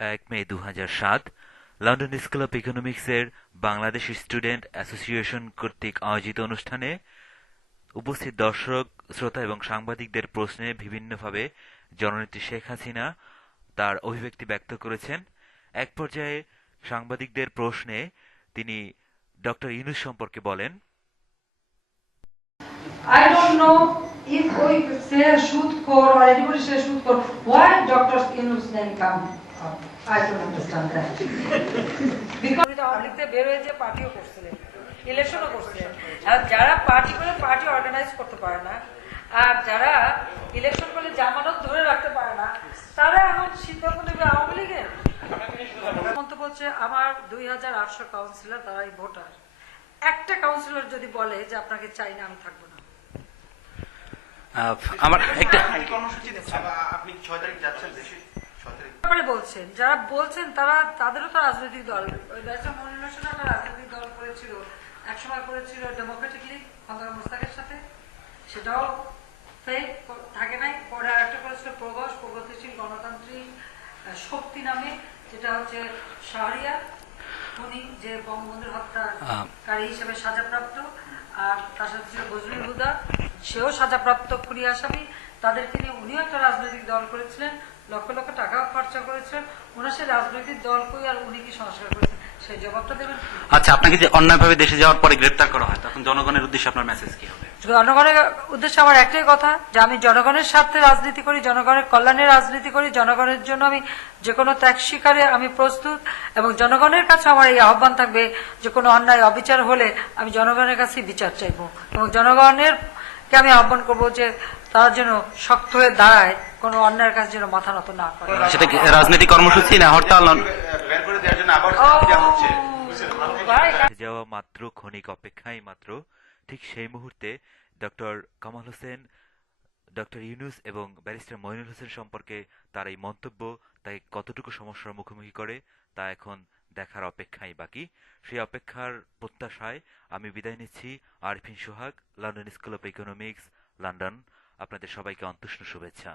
১ মে ২০০৭ London School of ইকোনমিক্সের Bangladesh Student Association কর্তৃক আয়োজিত অনুষ্ঠানে উপস্থিত দর্শক, শ্রোতা এবং সাংবাদিকদের প্রশ্নে বিভিন্নভাবে জননেত্রী শেখ হাসিনা তার অভিব্যক্তি ব্যক্ত করেছেন। এক পর্যায়ে সাংবাদিকদের প্রশ্নে তিনি ডক্টর ইউনূস সম্পর্কে বলেন, I don't know if we say Shudkor or anybody says Shudkor, why Dr. Yunus name come up? I don't understand that. Because বের হয়ে যে পার্টিও করছিলেন, ইলেকশনও করছিলেন, আর যারা পার্টি করে পার্টি অর্গানাইজ করতে পারে না, আর যারা ইলেকশন করলে জামানত ধরে রাখতে পারে না, তারা এখন সিদ্ধান্ত নেবে আওয়ামী লীগের। মন্তব্য হচ্ছে আমার 2800 কাউন্সিলর, তারাই ভোটার। একটা কাউন্সিলর যদি বলে যে আপনাকে চাই না, আমি থাকবো না। আমার একটা আপনি 6 তারিখ যাচ্ছেন দেশে, 6 তারিখ বলছেন, যারা বলছেন তারা, তাদেরও তো রাজনৈতিক দল, রাজনৈতিক দল করেছিল, একসময় করেছিল ডেমোক্রেটিকলি খন্দকার মোস্তাকের সাথে, সেটাও ফেক থাকে নাই। পরে আর একটা করেছিল প্রগতিশীল গণতান্ত্রিক শক্তি নামে, যেটা হচ্ছে শাহরিয়ার, উনি যে বঙ্গবন্ধুর হত্যাকারী হিসেবে সাজাপ্রাপ্ত, আর তার সাথে ছিল বজলুল হুদা, সেও সাজাপ্রাপ্ত খুনি আসামি। তাদেরকে নিয়ে উনিও একটা রাজনৈতিক দল করেছিলেন, লক্ষ লক্ষ টাকা খরচা করেছিলেন। ওনার সেই রাজনৈতিক দল কই আর উনি কি সংস্কার করেছেন, সেই জবাবটা দেবেন। আচ্ছা, আপনাকে যে অন্যায়ভাবে দেশে যাওয়ার পরে গ্রেপ্তার করা হয়, তখন জনগণের উদ্দেশ্যে আপনার মেসেজ কি হবে? জনগণের উদ্দেশ্যে আমার একটাই কথা, যে আমি জনগণের স্বার্থে রাজনীতি করি, জনগণের কল্যাণে রাজনীতি করি, জনগণের জন্য আমি যে কোনো ত্যাগ স্বীকারে আমি প্রস্তুত, এবং জনগণের কাছে আমার এই আহ্বান থাকবে যে কোনো অন্যায় অবিচার হলে আমি জনগণের কাছে বিচার চাইবো, এবং জনগণের কে আমি আহ্বান করবো যে তারা যেন শক্ত হয়ে দাঁড়ায়, কোনো অন্যায়ের কাছে যেন মাথা নত না করে। সেটা কি রাজনৈতিক কর্মসূচি না হরতাল? বের করে দেওয়ার জন্য আবার দেওয়া হচ্ছে। যাওয়া মাত্র ক্ষণিক অপেক্ষাই মাত্র, ঠিক সেই মুহূর্তে ডক্টর কামাল হোসেন, ডক্টর ইউনূস এবং ব্যারিস্টার মইনুল হোসেন সম্পর্কে তার এই মন্তব্য তাকে কতটুকু সমস্যার মুখোমুখি করে, তা এখন দেখার অপেক্ষাই বাকি। সেই অপেক্ষার প্রত্যাশায় আমি বিদায় নিচ্ছি। Arfin Sohag, London School of Economics, London. আপনাদের সবাইকে অন্তুষ্ণ শুভেচ্ছা।